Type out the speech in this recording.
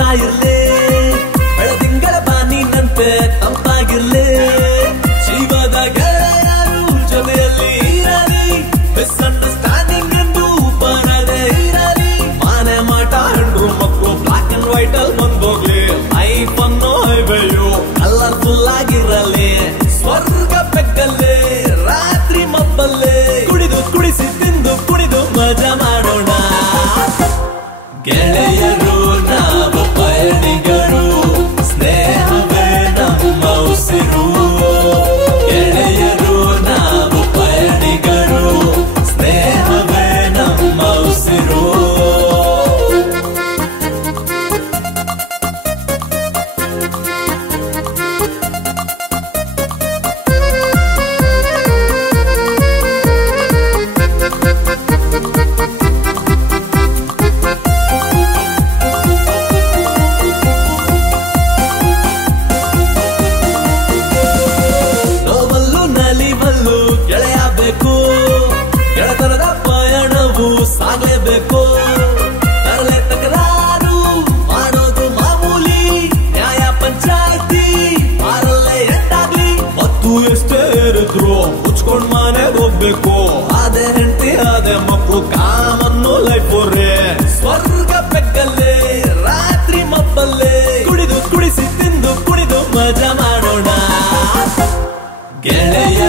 ಹಾರ್ತಾ ಇರ್ಲಿ, ಬೆಳದಿಂಗಳ ಬಾನಿನಂತೆ ತಂಪಾಗಿರ್ಲಿ, ಜೀವದ ಗೆಳೆಯರು ಜೊತೆಯಲ್ಲಿ ಇರಲಿ, ಮಿಸ್ಅಂಡರ್ಸ್ಟ್ಯಾಂಡಿಂಗ್ ಎಂದು ಬರದೇ ಇರಲಿ, ಮನೆ ಮಾಟ ಹೆಣ್ಣು ಮಕ್ಕಳು ಬ್ಲಾಕ್ ಅಂಡ್ ವೈಟ್ ಅಲ್ಲಿ ಬಂದೋಗ್ಲಿ, ಲೈಫ್ ಅನ್ನೋ ಹೈವೇಯು ಕಲರ್ಫುಲ್ ಆಗಿರಲಿ, ಸ್ವರ್ಗ ಬೆಕ್ಕಲ್ಲೇ ರಾತ್ರಿ ಮಬ್ಬಲ್ಲೇ ಕುಡಿದು ಕುಡಿಸಿ ತಿಂದು ಕುಡಿದು ಮಜಾ ಮಾಡೋಣ. ಗೆಳೆಯರು ನಾವು ಪಯಣಿಗರು, ಸ್ನೇಹವೇ ನಮ್ಮ ಉಸಿರು. ಗೆಳೆಯರು ನಾವು ಪಯಣಿಗರು, ಸ್ನೇಹವೇ ನಮ್ಮ ಉಸಿರು. ಗೆಳತನದ ಪಯಣವು ಸಾಗಲೇಬೇಕು, ತರಲೆ ತಕರಾರು ಮಾಡೋದು ಮಾಮೂಲಿ, ನ್ಯಾಯ ಪಂಚಾಯ್ತಿ ಮಾರಲ್ಲೇ ಎಂಟಾಗ್ಲಿ, ಮತ್ತು ಎಷ್ಟೇ ಇರಿದ್ರು ಮುಚ್ಕೊಂಡ್ ಮನೆ ಹೋಗ್ಬೇಕು, ಅದೇ ಹೆಂಡತಿ ಅದೇ ಮಕ್ಕಳು ಕಾಮನ್ನು ಲೈಫ್ ರೇ, ಸ್ವರ್ಗ ಬೆಕ್ಕಲ್ಲೇ ರಾತ್ರಿ ಮಬ್ಬಲ್ಲೇ ಕುಡಿದು ಕುಡಿಸಿ ತಿಂದು ಕುಡಿದು ಮಜಾ ಮಾಡೋಣ. ಗೆಳೆಯ